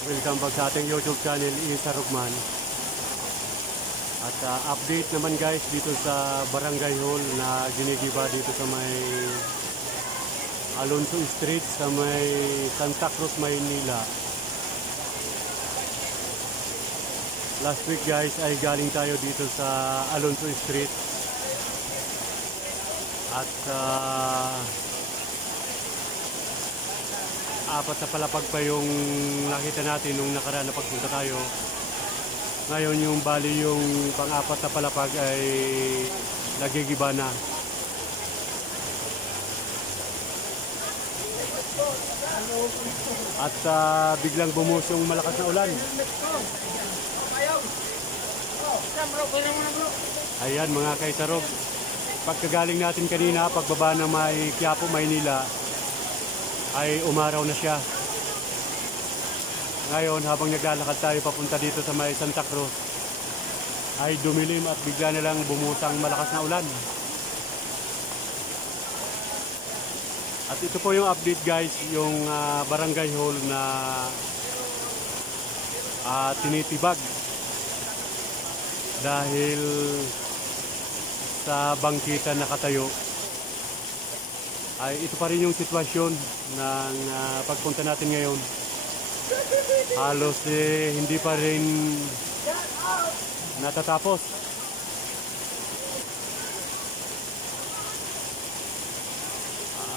Welcome back sa ating YouTube channel, Isa Rugman. At update naman guys dito sa Barangay Hall na ginigiba dito sa may Alonso Street sa may Santa Cruz, Maynila. Last week guys ay galing tayo dito sa Alonso Street at apat na palapag pa yung nakita natin nung nakaraan na pagpunta tayo. Ngayon yung bali yung pang-apat na palapag ay nagigiba na. At biglang bumuhos yung malakas na ulan. Ayan mga kaisarog, pagkagaling natin kanina pagbaba ng may Quiapo, Maynila ay umaraw na siya. Ngayon habang naglalakad tayo papunta dito sa may Santa Cruz ay dumilim at bigla na lang bumusang malakas na ulan. At ito po yung update guys, yung Barangay Hall na tinitibag dahil sa bangkita nakatayo. Ay ito pa rin yung sitwasyon ng pagpunta natin ngayon. Halos hindi pa rin natatapos.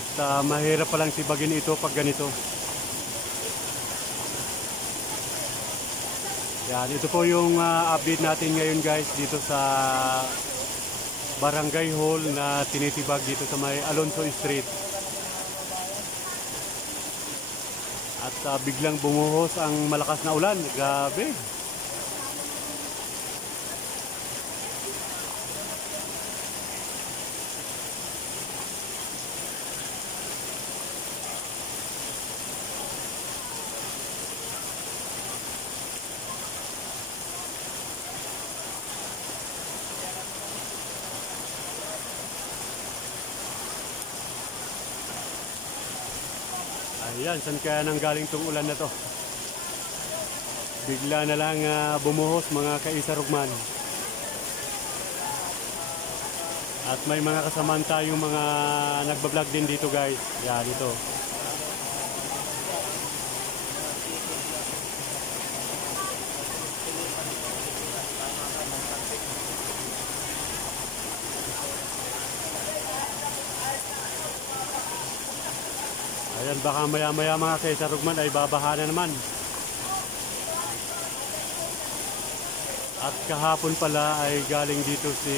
At mahirap palang tibagin ito pag ganito. Yan, ito po yung update natin ngayon guys dito sa Barangay Hall na tinitibag dito sa may Alonso Street. At biglang bumuhos ang malakas na ulan. Grabe. Ayan, saan kaya nang galing tong ulan na to? Bigla na lang bumuhos mga kaisa Rugman. At may mga kasamaan tayong mga nagbablog din dito guys. Yan, dito. Ayan, baka maya-maya mga kaisa Rugman ay babaha na naman. At kahapon pala ay galing dito si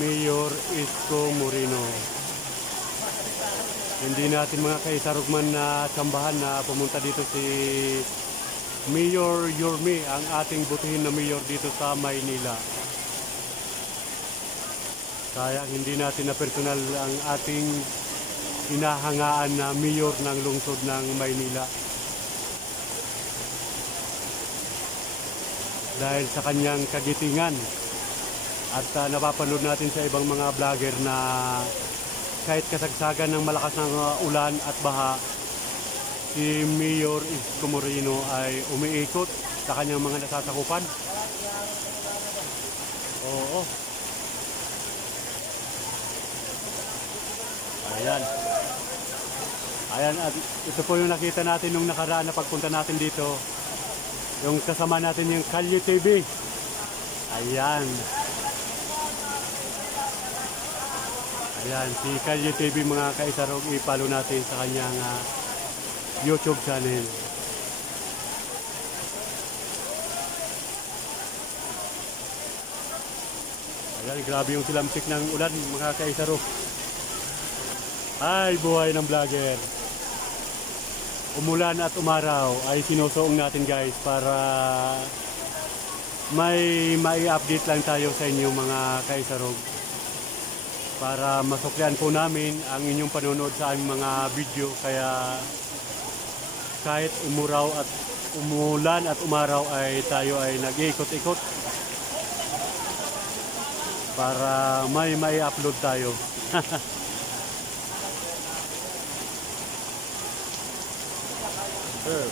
Mayor Isko Moreno. Hindi natin mga kaisa Rugman na tsambahan na pumunta dito si Mayor Yorme, ang ating butihin na mayor dito sa Maynila. Sayang hindi natin na personal ang ating hinahangaan na mayor ng lungsod ng Maynila. Dahil sa kanyang kagitingan. At napapanood natin sa ibang mga vlogger na kahit kasagsagan ng malakas ng ulan at baha, si Mayor Isko Moreno ay umiikot sa kanyang mga nasasakupan. Oo. Ayan. Ayan, at ito po yung nakita natin nung nakaraan na pagpunta natin dito. Yung kasama natin yung Kalye TV. Ayan. Ayan, si Kalye TV mga kaisarog, i-follow natin sa kanyang YouTube channel. Ayan, grabe yung silamsik ng ulan mga kaisarog. Ay, buhay ng vlogger. Umulan at umaraw ay sinusuong natin guys para may update lang tayo sa inyo mga kaisarog. Para masuklian po namin ang inyong panonood sa aming mga video. Kaya kahit umulan at umaraw ay tayo ay nag-iikot-ikot para may upload tayo. Sir.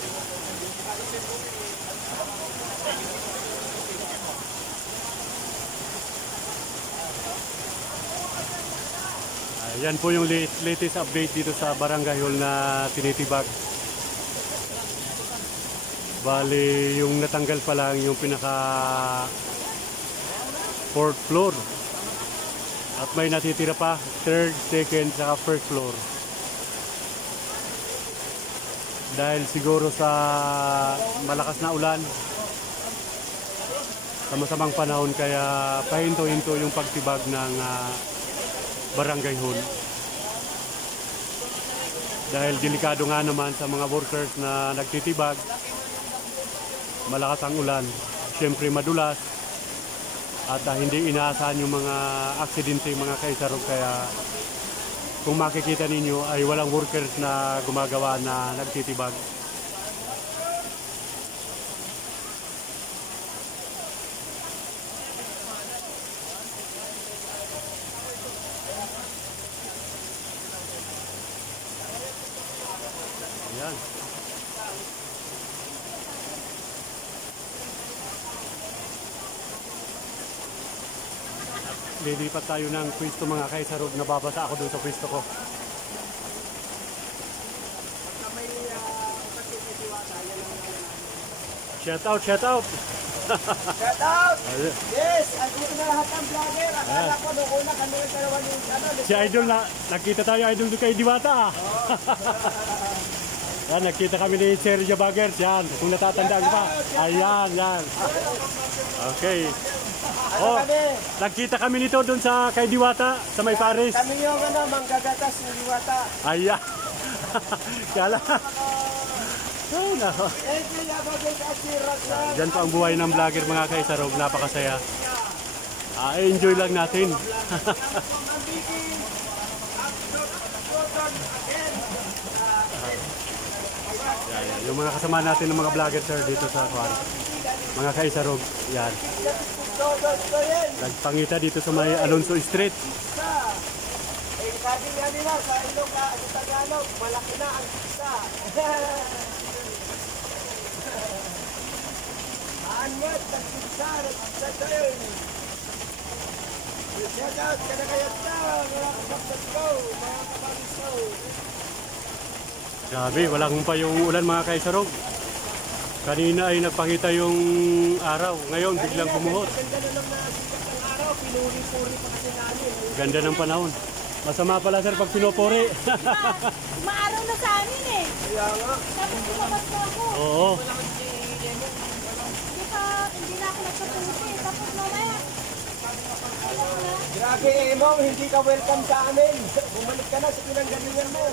Yan po yung latest update dito sa Barangay Hall na tinitibag. Bali, yung natanggal pa lang yung pinaka 4th floor. At may natitira pa 3rd, 2nd, saka 1st floor. Dahil siguro sa malakas na ulan, sa masamang panahon, kaya pahinto-hinto yung pagtibag ng Barangay Hall. Dahil delikado nga naman sa mga workers na nagtitibag, malakas ang ulan, siyempre madulas, at hindi inaasahan yung mga aksidente, mga kaisarog. Kaya kung makikita ninyo ay walang workers na gumagawa na nagtitibag. Ayan. Lilipat tayo ng pwesto mga kaisarog. Nababasa ako dun sa pwesto ko. Shout out, shout out! Shout out! Yes! Andito na lahat ng vlogger. Akala ko noong una kami yung dalawa yung si Idol na, nakita tayo Idol doon kay Diwata. Yan, nakita kami ni Sergio Baggers. Yan, kung natatandaan pa. Ayan, yan. Okay. Oh, nakita kami nito doon sa kay Diwata, sa may Paris. Kami yung manggagatas ng Diwata. Ayan. Kala. Ay, nako. Diyan pa ang buhay ng vlogger mga kaisarog. Napakasaya. Enjoy lang natin. Yan. Yung mga kasama natin ng mga vlogger sir dito sa Kwan. Mga kaisarog. Yan. Nagpangita dito sa may Alonso Street. Sabi nga nila sa ilong Tagalog, malaki na ang pizza. Maangat ang pizza, nagpizza doon. Shout out ka na kayat na, mga kapatid ko, mga kapatid ko. Grabe, walang pa yung ulan mga kaisarog. Kanina ay nagpakita yung araw. Ngayon, biglang bumuhos. Ganda na lang na sikat ng araw, pinuri-puri pa kasi namin. Ganda ng panahon. Masama pala sir pag pinupuri. Maaraw na sa amin eh. Kaya nga. Tapos lumabas na ako. Oo. Hindi na ako nagpatuloy. Tapos mamaya. Grabe Emo, hindi ka welcome sa amin. Bumalik ka na sa pinanggalingan mo.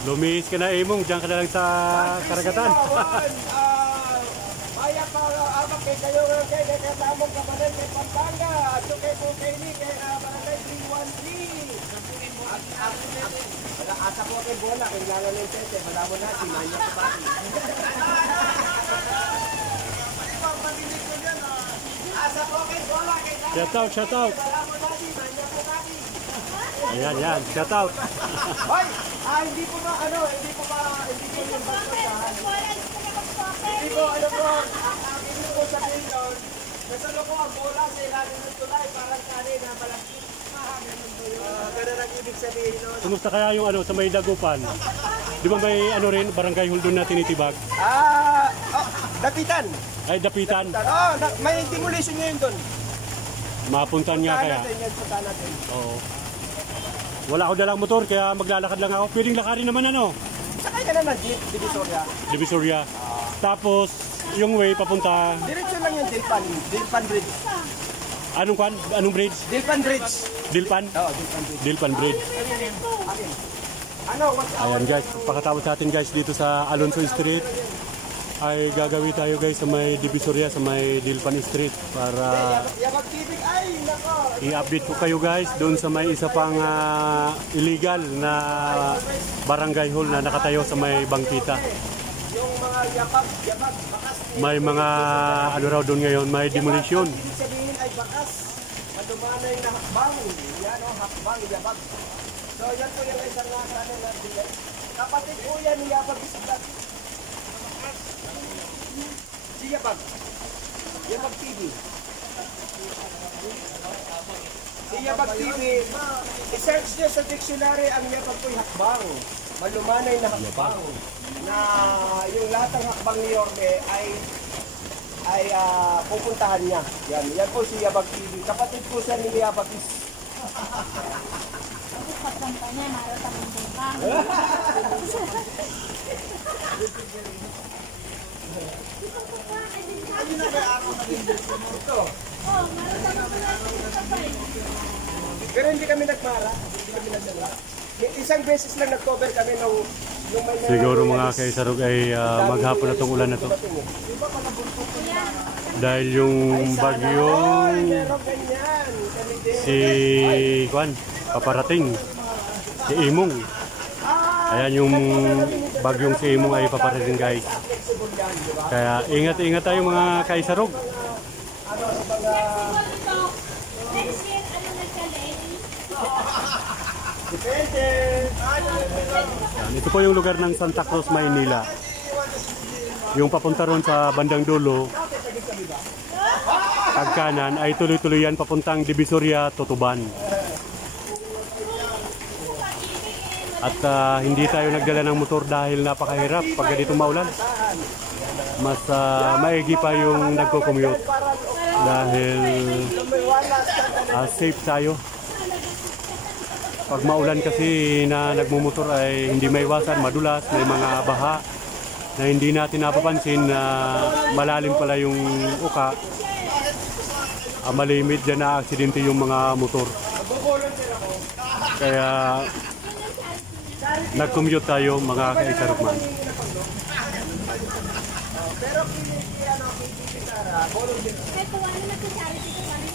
Lumis ka na Emong, diyan ka na lang sa karagatan. Maya pa abang kay kayo kay kasamong kapanan kay Pampanga. At kay Pukeni kay Barangay 313. Wala asa ko kay Bola, kailangan ng tete. Wala mo na, si Manya ko pa. Asa ko kay Bola, kay Shout out, shout out. wala mo na, si Manya ko pa. Ayan, yan. Shout out. Hoy! Hindi po ba, hindi po yung bagsasahan. Hindi po, hindi po sabihin doon. Nasalo ko ang bola sa ilalim ng tulay, parang kari na malakit. Ganun ang ibig sabihin nun. Kumusta kaya yung sa may Dagupan? Di ba may rin, barangay hall doon na tinitibag? Dapitan. Ay, Dapitan. May demolition ngayon doon. Mapuntan nga kaya. Punta natin. Oo. Wala ako dalang motor, kaya maglalakad lang ako. Pwedeng lakarin naman Sakay ka na ng jeep, Divisoria. Divisoria. Tapos, yung way papunta, Diretso lang yung Dilpan Bridge. anong bridge? Dilpan Bridge. Dilpan? Oo, Dilpan Bridge. Dilpan Bridge. What's Ayan guys, pagkatapos natin guys dito sa Alonso Street, ay gagawin tayo guys sa may Divisoria, sa may Dilpan Street para Yabag TV, ay nako. i-update ko kayo guys doon sa may isa pang illegal na barangay hall na nakatayo sa may Bangkita. Yung mga yabag, bakas. May mga raw doon ngayon, may demolition. Ibig sabihin ay bakas. Madumanay na hakbang. Yan hakbang, yabag. So, yan po yung isang nakano natin. Kapatid po yan ni Yabag Isabel. Si Yabag. Yabag TV. Si Yabag TV, i-search nyo sa dictionary ang Yabag po'y hakbang. Malumanay na hakbang. Na yung lahat ng hakbang ni Yorme ay pupuntahan niya. Yan po si Yabag TV. Kapatid po siya ni Yabag Isabel. Tapos pagkanta niya, naroon ang bumba. Oh, naroon ang bumba. Pero hindi kami nagmara. Hindi kami nagdala. Isang beses lang nag-cover kami nung may Siguro mga kaisarog ay maghapon na itong ulan na to. Dahil yung bagyong Meron ganyan. Kami din. si Juan paparating, si Imong. Ayan yung bagyong si Imong ay paparating guys. Kaya ingat-ingat tayo mga kaisarog. Next year, ano nagkalit? Depende. Yan, ito po yung lugar ng Santa Cruz, Maynila. Yung papunta ron sa bandang dulo, pagkanan ay tuloy-tuloy yan papuntang Divisoria, Tutuban. At hindi tayo nagdala ng motor dahil napakahirap pag ganito maulan. Mas maigi pa yung nagko-commute dahil safe tayo. Pag maulan kasi na nagmumotor ay hindi maiwasan, madulas, may mga baha na hindi natin napapansin na malalim pala yung uka. Malimit dyan na aksidente yung mga motor. Kaya nag-commute tayo mga kaisarugman. Pero Kahit kung ano nagka-charity ko kami.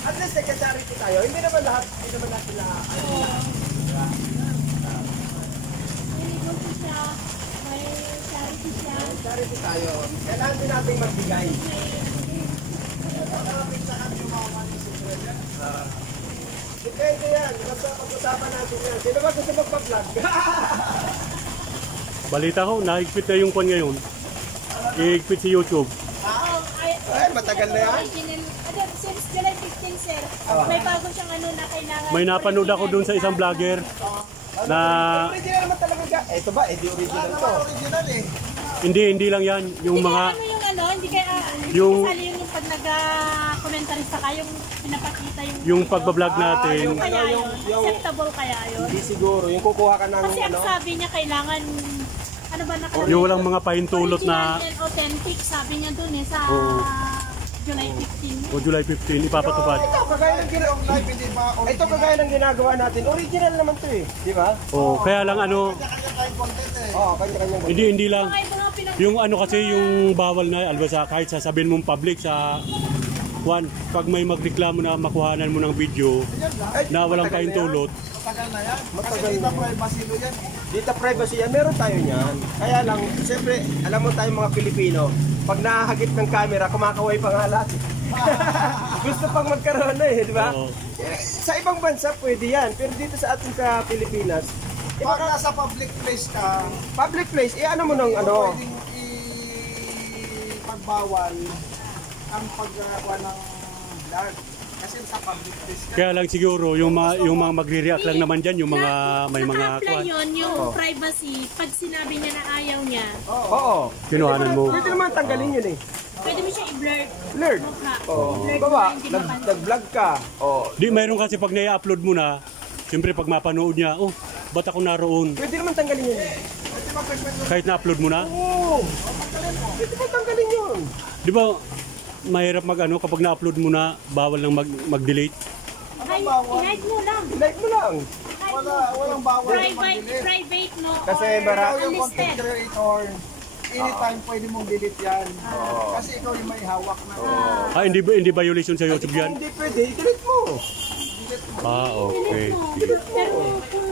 at least nagka-charity tayo. Hindi naman natin na May negosyo siya, may charity siya. charity tayo. Kailangan din natin magbigay. Depende yan. Basta pag-usapan natin yan. Sino ba gusto magpa-vlog? Balita ko, naigpit na yung kwan ngayon. Iigpit si YouTube. Ay, matagal na yan. Original, since July 15, sir. May bago siyang ano na kailangan. May napanood ako dun sa isang vlogger na Original naman talaga. Ito ba? Di original to. Original eh. hindi lang yan. Yung Hindi mga kaya ano yung ano, hindi kaya Yung- kasali yung pag nag-commentary sa kayo, yung pinapakita yung pagbablog natin. Yung kaya yun? Acceptable kaya yun? Hindi siguro. Yung kukuha ka ng Kasi ang sabi niya kailangan, ano ba nakalagay? Yung walang mga pahintulot na Original and authentic, sabi niya dun eh, sa July 15. o July 15 ipapatupad. Ito kagaya ng Ito kagaya ng ginagawa natin. Original naman to eh. Di ba? Oh, kaya lang ano, Oo, kanya-kanya. hindi lang. Mga iba nga pinag- Yung ano kasi yung bawal na albasa kahit sasabihin mong public sa Juan, pag may magreklamo na makuhanan mo ng video na walang pahintulot, Matagal na yan. Matagal Kasi dito na. privacy lo yan. Data privacy yan, meron tayo niyan. Kaya lang, siyempre, alam mo tayo mga Pilipino, pag nakahagip ng camera, kumakaway pa nga lahat. Gusto pang magkaroon na eh, di ba? Oo. Sa ibang bansa pwede yan, pero dito sa atin sa Pilipinas, Pag nasa public place ka, public place, ano mo nung ano, pwedeng ipagbawal ang paggawa ng vlog. Kasi sa public place ka. kaya lang siguro yung mga magre-react lang naman diyan yung mga may mga Naka-apply kuwan. yun, yung privacy, pag sinabi niya na ayaw niya, oo. Kinuhanan mo. Dito naman tanggalin yun eh. pwede mo siya i-blur. Learn. Mukha. Oo. I-blur Baba, mo, hindi mapansin. nag-vlog ka. Oo. Di mayroon kasi pag na-upload mo na, siyempre pag mapanood niya, oh, ba't ako naroon? Pwede naman tanggalin yun. Kahit na-upload mo na. Oo. Pwede naman tanggalin yun. Di ba mahirap mag-ano kapag na-upload mo na, bawal nang mag-delete? I-hide mo lang. Like mo lang. Hide mo. Walang bawal Private no. Kasi or Ikaw yung unlisted. content creator, anytime pwede mong delete yan. Kasi ikaw yung may hawak na. Hindi violation sa YouTube yan? Hindi pwede, i-delete mo. Okay. Pero kung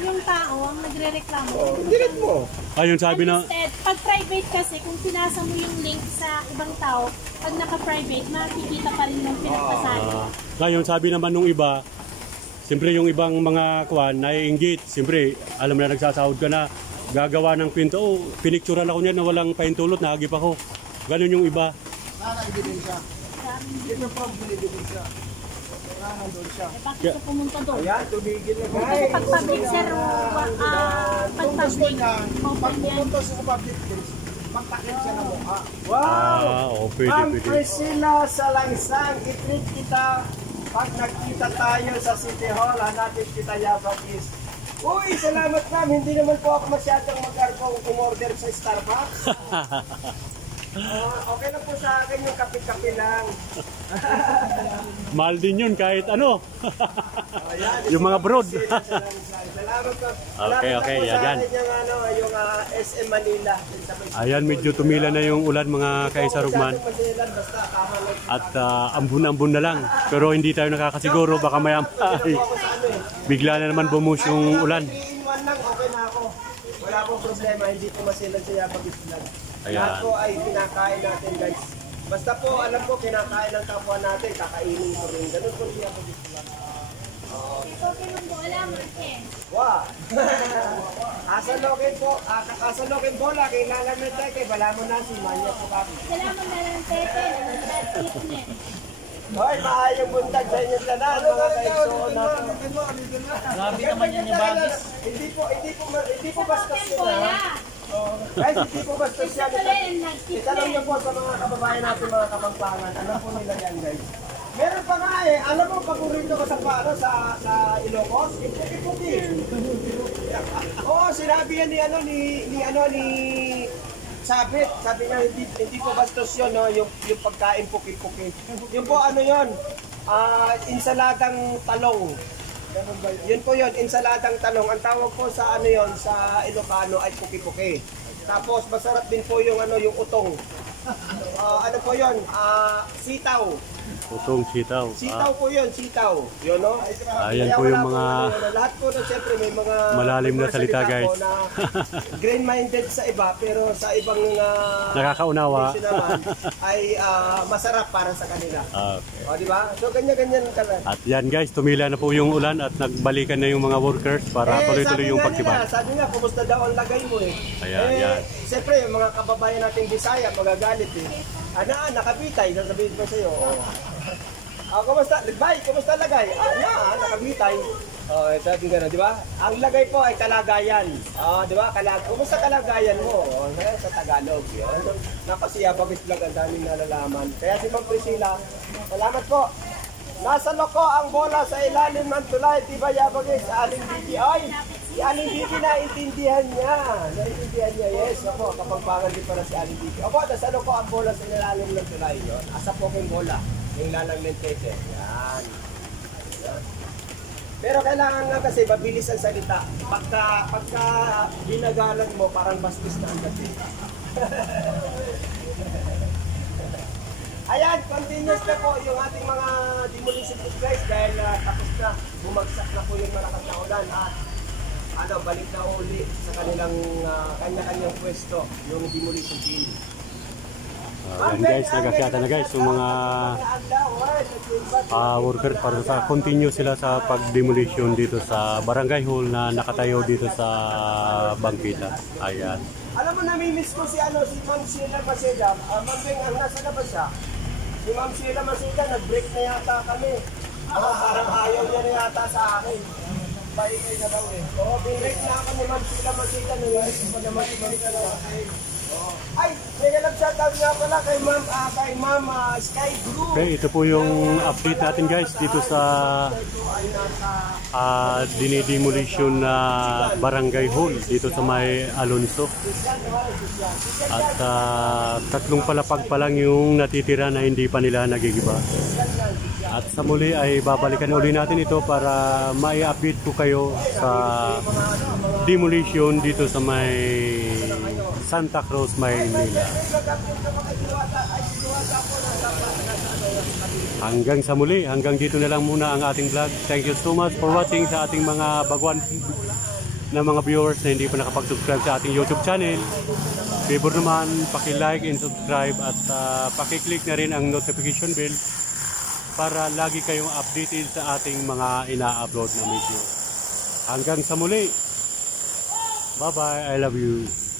yung tao ang nagre-reklamo, I-delete mo. Ayun sabi na, unlisted. Pag private kasi, kung pinasa mo yung link sa ibang tao, pag naka-private, makikita pa rin yung pinagpasabi. ngayon sabi naman nung iba, Siyempre yung ibang mga kuwan, naiinggit. Siyempre, alam na nagsasahod ka na, gagawa ng pinto. Oh, pinicturan ako niyan na walang paintulot, naagip ako. Ganun yung iba. Ebidensya. Ito po ang ebidensya. Nandun siya. Bakit siya pumunta doon? Ayan, tumigil na Kasi guys. pag public sir, pag Kung gusto public, niya, open pag yan. pumunta siya sa public place, magtakip siya ng mukha. Wow! Oo, pwede, Ma'am pwede. Priscilla Salangsang, i-treat kita pag nagkita tayo sa City Hall. Hanapin kita, Yabagis. Uy, salamat ma'am. Hindi naman po ako masyadong mag-arbong umorder sa Starbucks. Okay lang po sa akin yung kape-kape lang. Mahal din yun kahit ano. Ayan, Yung mga broad. Salamat po. Okay, okay, Salamat po sa yan. akin yung SM Manila. Ayan, medyo tumila na yung ulan mga kaisarugman. Basta tama lang. At ambun-ambun na lang. Pero hindi tayo nakakasiguro, baka maya ay bigla na naman bumus yung ulan. 3-in-1 lang, okay na ako. Wala pong problema, hindi po masilan sa Yabagis Vlog. Ayan. Lahat po ay kinakain natin guys. Basta po, alam ko, kinakain ng kapwa natin, kakainin ko rin. Ganun po siya Yabagis Vlog. Okay lang po, alam, Martin. Wow! Asalokin po, asalokin bola, kailangan na tayo, kay bala mo na si Manya po kami. Salamat na lang, Tete. Fitness. Hoy, maayong buntag sa inyong tanan, mga kaisoon natin. Grabe naman yan yung bagis. Hindi po bastos Bakit yun po, ha. ya? Guys, hindi po bastos yan. Ito rin, Itanong niyo po sa mga kababayan natin, mga kapampangan. Alam po nila yan, guys. Meron pa nga eh. Alam mo, paborito ko sa paano sa Ilocos, ipuki-puki. Oo, sinabi yan ni Sabit. Sabi niya, hindi po bastos yun, no? yung pagkain puki-puki. Yung po ano yun, insaladang talong. Yun po yun, insaladang talong. Ang tawag po sa ano yun, sa Ilocano ay puki-puki. Tapos masarap din po yung ano, yung utong. Ano po yun, sitaw. Utong sitaw. Sitaw po yun, sitaw. Yun, no? Ayan Kaya po wala yung mga lahat po na siyempre may mga malalim na salita, guys. po na green-minded sa iba, pero sa ibang Nakakaunawa. nation naman ay masarap para sa kanila. Okay. O, di ba? So, ganyan-ganyan ka lang. At yan guys, tumila na po yung ulan at nagbalikan na yung mga workers para tuloy-tuloy yung pagtibay. Sabi nga, kumusta daw ang lagay mo eh. Ayan, yan. Siyempre, yung mga kababayan nating Bisaya, magagalit eh. Nakabitay, sasabihin ko sa'yo. Kumusta? Lagay, kumusta lagay? Nakabitay. Sabi nga na, di ba? Ang lagay po ay kalagayan. Di ba? Kumusta kalagayan mo? Sa Tagalog. Yun. Napasiya, Bagis Vlog, ang daming nalalaman. Kaya si Ma'am Priscilla, salamat po. Nasa loko ang bola sa ilalim ng tulay, di ba Yabagis? Aling Bibi. Ay, si Aling Bibi naintindihan niya. Naintindihan niya, yes. Ako, kapagpangan din para si Aling Bibi. Opo, nasa loko ang bola sa ilalim ng tulay. Yun. Asa po kong bola. Yung lalang ng tete. Yan. Pero kailangan nga kasi mabilis ang salita. Pagka ginagalan mo, parang bastos na ang dating. Ayan, continuous na po yung ating mga demolition guys dahil tapos na, bumagsak na po yung malakas na ulan at balik na uli sa kanilang kanya-kanyang pwesto yung demolition team. Yan guys, nagakyata na guys yung mga workers para sa continue sila sa pag-demolition dito sa barangay hall na nakatayo dito sa Bangkita. Ayan. Alam mo, namimiss ko si Ma'am Sheila Maseda. Ma'am Beng, ang nasa na ba siya? Si Ma'am Sheila Maseda, nag-break na yata kami. Parang ayaw niya na yata sa akin. Paingay na daw eh. Oo, binrek na ako ni Ma'am Sheila Maseda. Nangyaris ko naman ibalik na akin. Ay, may nag-shoutout nga pala kay Ma'am Sky Blue. Okay, ito po yung update natin guys dito sa dinidemolition na barangay hall dito sa may Alonso. At tatlong palapag pa lang yung natitira na hindi pa nila nagigiba. At sa muli ay babalikan uli natin ito para mai-update ko kayo sa demolition dito sa may Santa Cruz, Maynila. Hanggang sa muli, hanggang dito na lang muna ang ating vlog. Thank you so much for watching sa ating mga baguan na mga viewers na hindi pa nakapag-subscribe sa ating YouTube channel. Favor naman, paki-like and subscribe at paki-click na rin ang notification bell para lagi kayong updated sa ating mga ina-upload na video. Hanggang sa muli. Bye-bye. I love you.